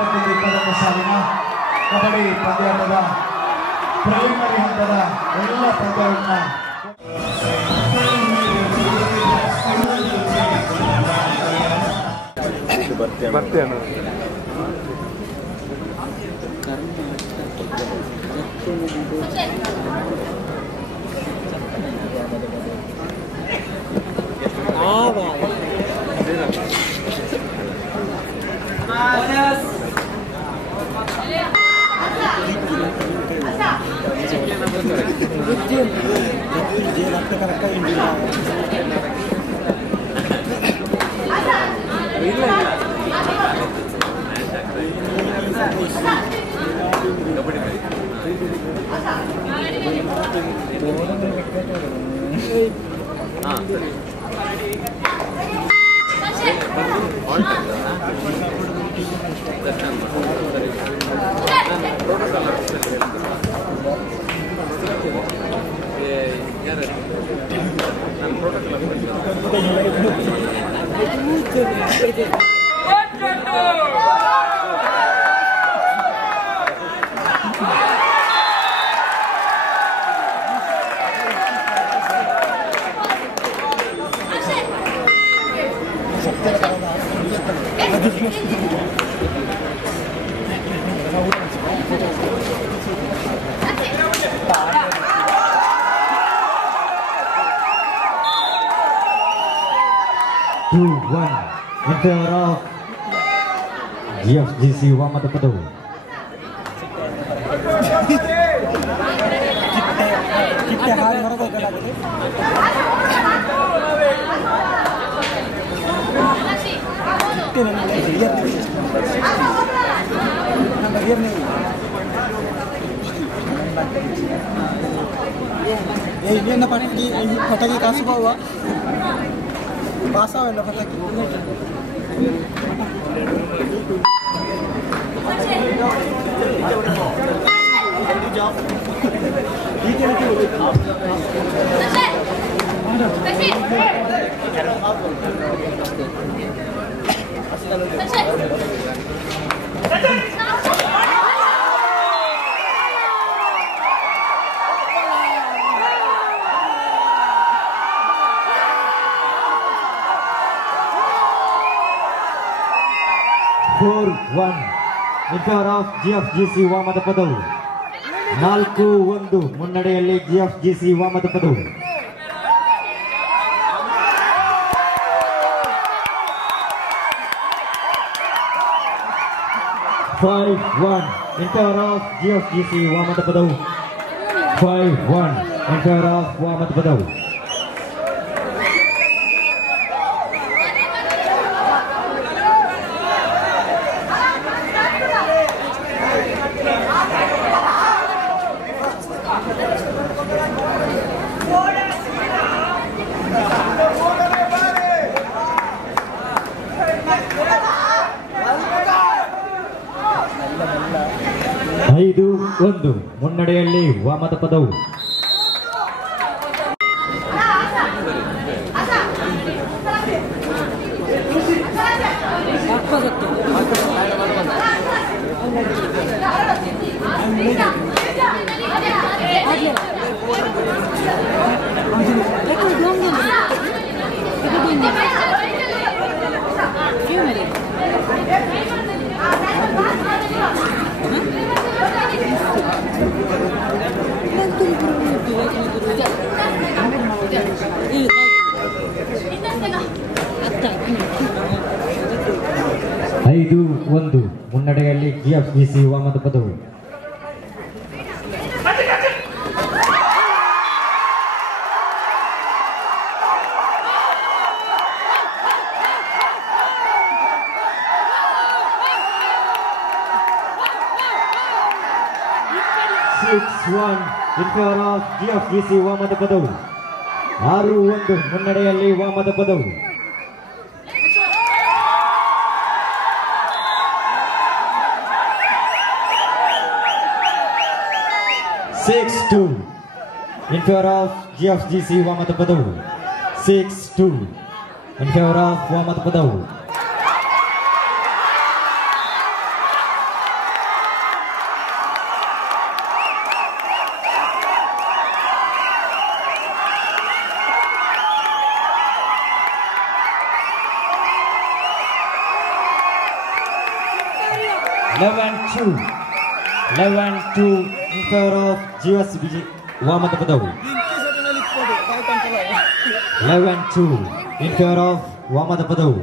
2022 ಸಾಲಿನ ಕಬಡ್ಡಿ ಪಂದ್ಯಾಟದ ಪ್ರೈಮರಿ ಹಂತದ ಎಲ್ಲ ಪಂದ್ಯಗಳನ್ನ in favor of GFGC Vamadapadavu. ini pataki kasu bawa bahasa wala pataki in favor of GFGC Vamadapadavu. 4-1 ಮುನ್ನಡೆಯಲ್ಲಿ GFGC Vamadapadavu. in favor of GFGC Vamadapadavu. 5-1 in favor of Vamadapadavu. ಒಂದು ಮುನ್ನಡೆಯಲ್ಲಿ ವಾಮದಪದವು. ಒಂದು ಮುನ್ನಡೆಯಲ್ಲಿ GFGC Vamadapadavu. in favor of GFGC Vamadapadavu. 6-1 ಮುನ್ನಡೆಯಲ್ಲಿ Vamadapadavu. 6-2 in favor of GFGC Vamadapadavu. 6-2 in favor of Vamadapadavu. 11-2. 11-2 in favor of GSB Vamadapadavu. 11-2 in favor of Vamadapadavu.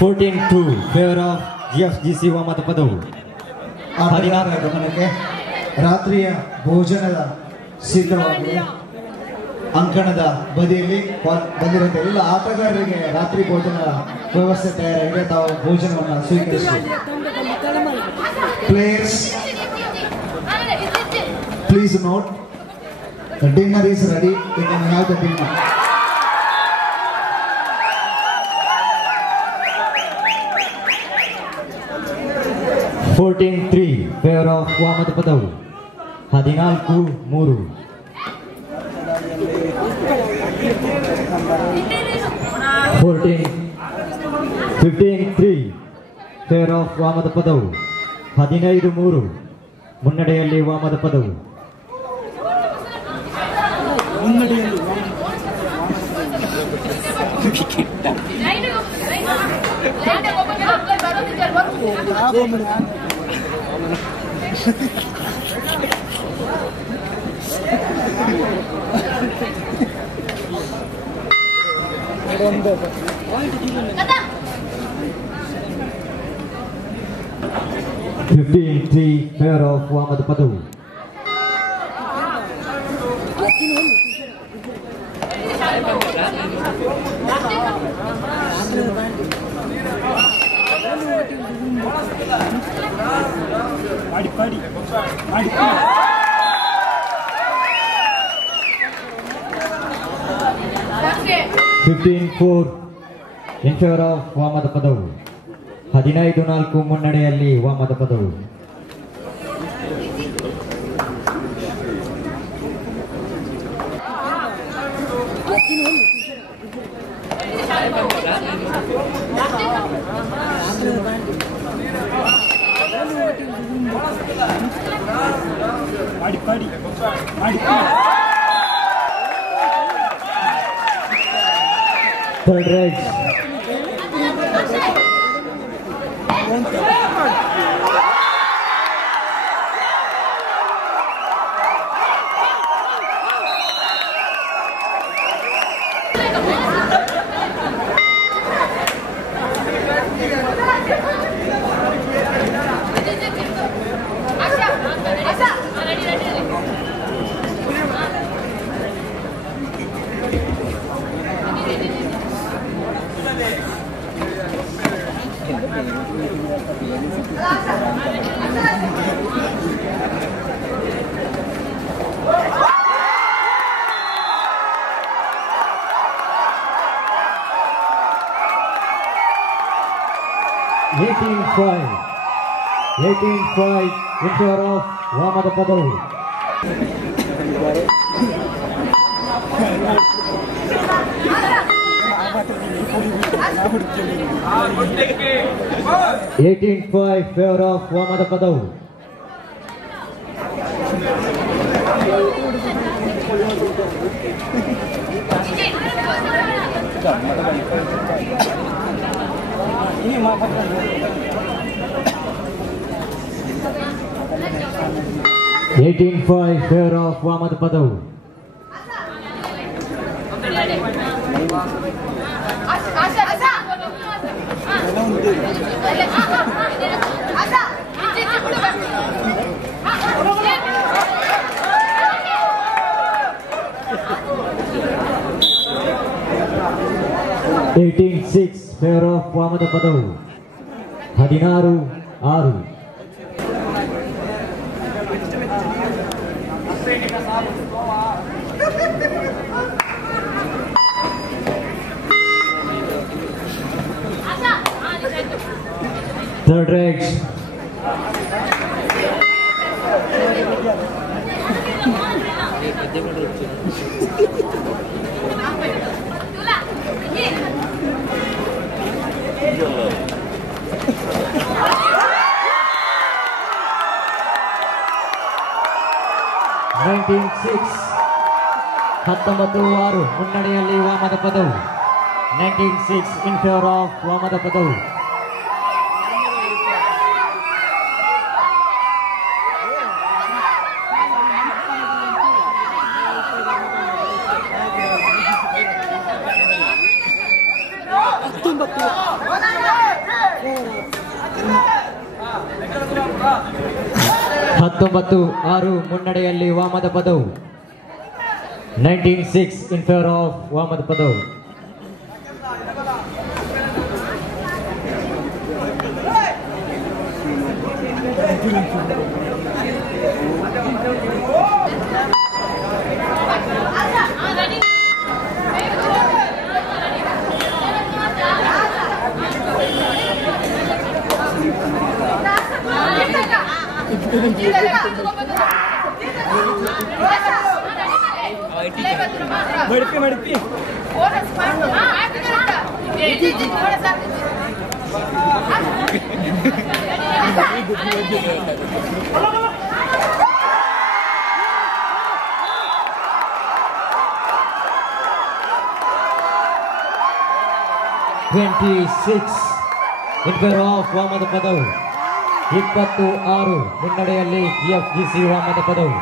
Fourteen-two favor of GFGC Vamadapadavu. ಗಮನಕ್ಕೆ ರಾತ್ರಿಯ ಭೋಜನದ ಸಿದ್ಧವಾಗಿದೆ. ಅಂಕಣದ ಬದಿಯಲ್ಲಿ ಬಂದಿರುವಂಥ ಎಲ್ಲ ಆಟಗಾರರಿಗೆ ರಾತ್ರಿ ಭೋಜನ ವ್ಯವಸ್ಥೆ ತಯಾರಾಗಿದೆ. ತಾವು ಭೋಜನವನ್ನು ಸ್ವೀಕರಿಸಿ. Players, please note, the dinner is ready. You can have the dinner. Fourteen-three favor of Vamadapadavu. 14-3. 15-3 favor of Vamadapadavu. 15-3 ಮುನ್ನಡೆಯಲ್ಲಿ Vamadapadavu. Fifteen-3 favor of Vamadapadavu. 15-4 in favor of Vamadapadavu. 15-4 ಮುನ್ನಡೆಯಲ್ಲಿ Vamadapadavu. Third right. $18-5 in favor of Vamadapadavu. $18-5 favor of Vamadapadavu. $18-5 favor of Vamadapadavu. $18-6 favor of Vamadapadavu. 16-6. Rage. ಹತ್ತೊಂಬತ್ತು-6 ಮುನ್ನಡೆಯಲ್ಲಿ Vamadapadavu. 19-6 in favor of Vamadapadavu. ಹತ್ತೊಂಬತ್ತು-6 ಮುನ್ನಡೆಯಲ್ಲಿ Vamadapadavu. 19-6 in favor of Vamadapadavu. ಮಡಿಪಿ 26 in favor of Vamadapadavu. 26 ಮುನ್ನಡೆಯಲ್ಲಿ GFGC Vamadapadavu.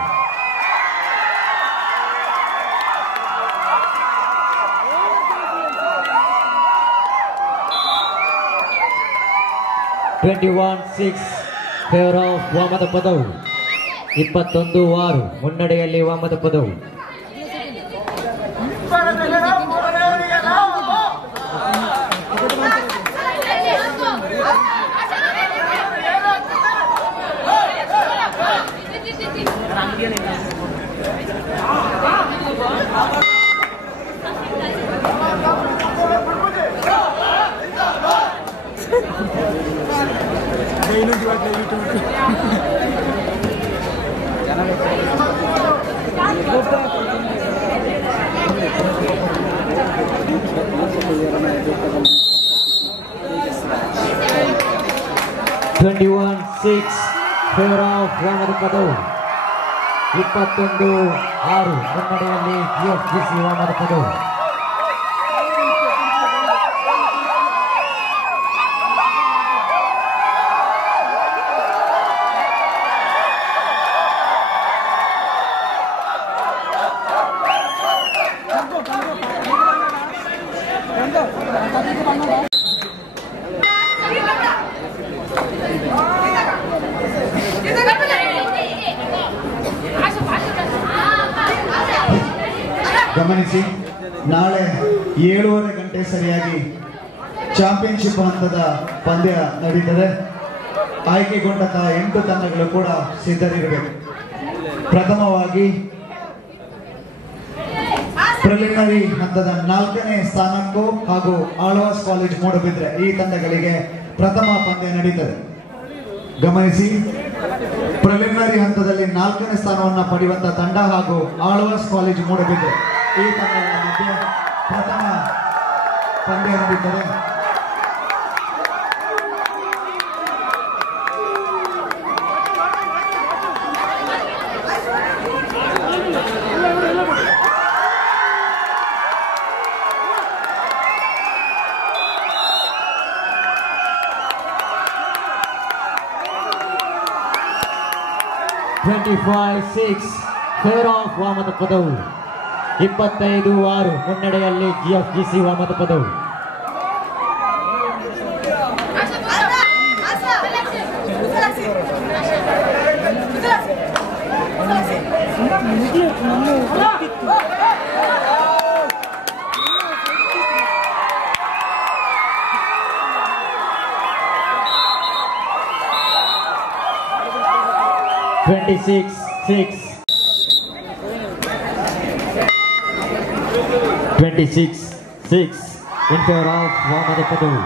Favour of Vamadapadavu. 21-6 ಮುನ್ನಡೆಯಲ್ಲಿ Vamadapadavu. Favour of Vamadapadavu. 21-6 ಮುನ್ನಡೆಯಲ್ಲಿ GFGC Vamadapadavu. ಗಮನಿಸಿ, ನಾಳೆ 7:30 ಗಂಟೆ ಸರಿಯಾಗಿ ಚಾಂಪಿಯನ್ಶಿಪ್ ಹಂತದ ಪಂದ್ಯ ನಡೀತದೆ. ಆಯ್ಕೆಗೊಂಡ 8 ತಂಡಗಳು ಕೂಡ ಸಿದ್ಧರಿರಬೇಕು. ಪ್ರಥಮವಾಗಿ ಪ್ರಿಲಿಮಿನರಿ ಹಂತದ 4ನೇ ಸ್ಥಾನಕ್ಕೂ ಹಾಗೂ ಆಳ್ವಾಸ್ ಕಾಲೇಜ್ ಮೂಡಬಿದ್ರೆ ಈ ತಂಡಗಳಿಗೆ ಪ್ರಥಮ ಪಂದ್ಯ ನಡೀತದೆ. ಗಮನಿಸಿ, ಪ್ರಿಲಿಮಿನರಿ ಹಂತದಲ್ಲಿ 4ನೇ ಸ್ಥಾನವನ್ನು ಪಡೆಯುವಂತ ತಂಡ ಹಾಗೂ ಆಳ್ವಾಸ್ ಕಾಲೇಜ್ ಮೂಡಬಿದ್ರೆ ಈ ತಂಡಗಳ ಮಧ್ಯೆ ಪ್ರಥಮ ಪಂದ್ಯ ನಡೀತದೆ. Favour of Vamadapadavu. 25-6 ಮುನ್ನಡೆಯಲ್ಲಿ GFGC Vamadapadavu. in favor of Vamadapadavu.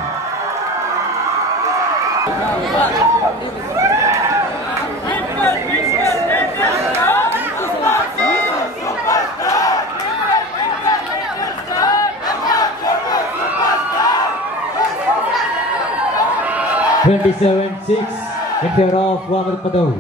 27-6 in favor of Vamadapadavu.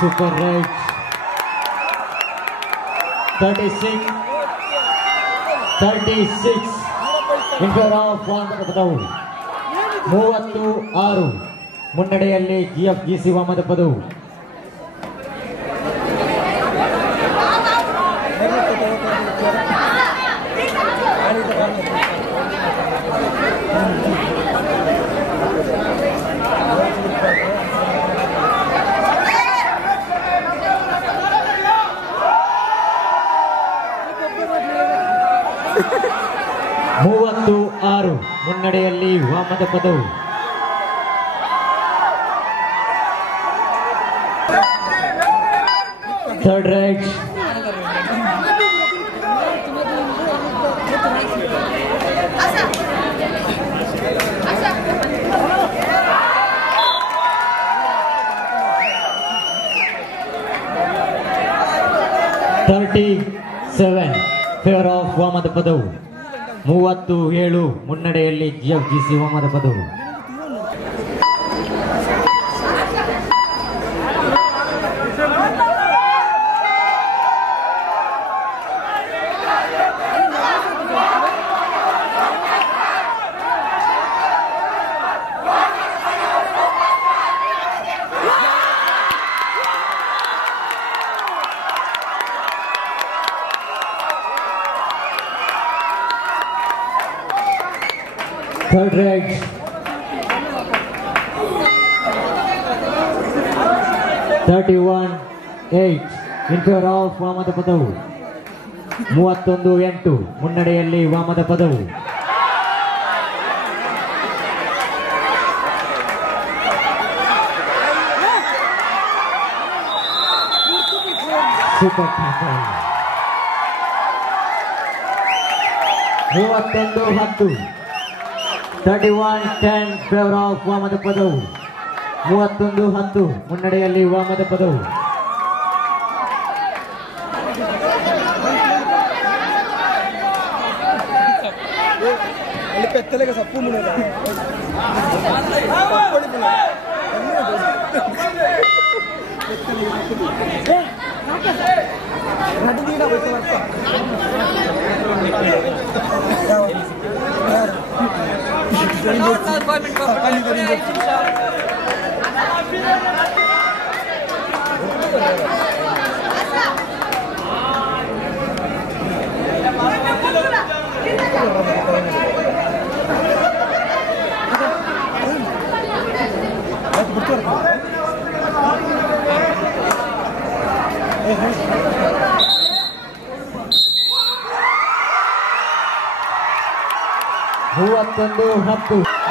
Super right. 36 in favor of Vamadapadavu. 36 ಮುನ್ನಡೆಯಲ್ಲಿ GFGC ವಾಮದಪದವು. ಮುನ್ನಡೆಯಲ್ಲಿ Vamadapadavu. Third right. Favour of Vamadapadavu. 37 ಮುನ್ನಡೆಯಲ್ಲಿ GFGC Vamadapadavu. Third right. 31-8 in favor of Vamadapadavu. 31-8 ಮುನ್ನಡೆಯಲ್ಲಿ Vamadapadavu. Super tackle. 31-10 31-10 favour of Vamadapadavu. 31-10 ಮುನ್ನಡೆಯಲ್ಲಿ ವಾಮದಪದವು.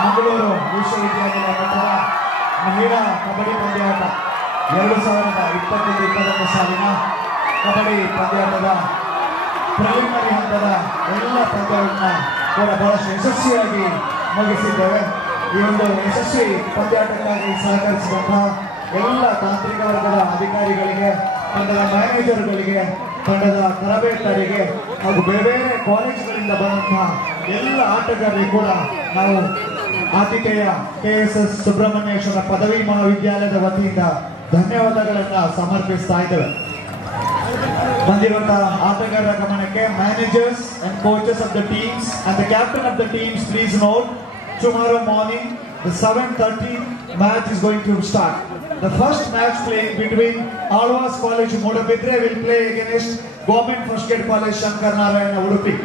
ಮಂಗಳೂರು ವಿಶ್ವವಿದ್ಯಾಲಯ ಮಟ್ಟದ ಮಹಿಳಾ ಕಬಡ್ಡಿ ಪಂದ್ಯಾಟ 2021-22 ಸಾಲಿನ kabaddi ಪಂದ್ಯಾಟದ preliminary ಹಂತದ ಎಲ್ಲ ಪಂದ್ಯಗಳನ್ನ ಕೂಡ ಬಹಳಷ್ಟು ಯಶಸ್ವಿಯಾಗಿ ಮುಗಿಸಿದ್ದೇವೆ. ಈ ಒಂದು ಯಶಸ್ವಿ ಪಂದ್ಯಾಟಕ್ಕಾಗಿ ಸಹಕರಿಸಿದಂತಹ ಎಲ್ಲ ತಾಂತ್ರಿಕ ವರ್ಗದ ಅಧಿಕಾರಿಗಳಿಗೆ, ತಂಡದ ಮ್ಯಾನೇಜರ್ಗಳಿಗೆ, ತಂಡದ ತರಬೇತುದಾರರಿಗೆ ಹಾಗೂ ಬೇರೆ ಬೇರೆ ಕಾಲೇಜುಗಳಿಂದ ಬಂದಂತಹ ಎಲ್ಲ ಆಟಗಾರರಿಗೆ ಕೂಡ ನಾವು ಆತಿಥೇಯ KSS ಸುಬ್ರಹ್ಮಣ್ಯೇಶ್ವರ ಪದವಿ ಮಹಾವಿದ್ಯಾಲಯದ ವತಿಯಿಂದ ಧನ್ಯವಾದಗಳನ್ನು ಸಮರ್ಪಿಸ್ತಾ ಇದ್ದೇವೆ. ಬಂದಿರುವಂತಹ ಆಟಗಾರರ ಗಮನಕ್ಕೆ managers and coaches of the teams and the captain of the teams, please note, tomorrow morning the 7:30 match is going to start. The first match playing between Alwas College Modapidre will play against Government First Aid College Shankar Narayana Udupi.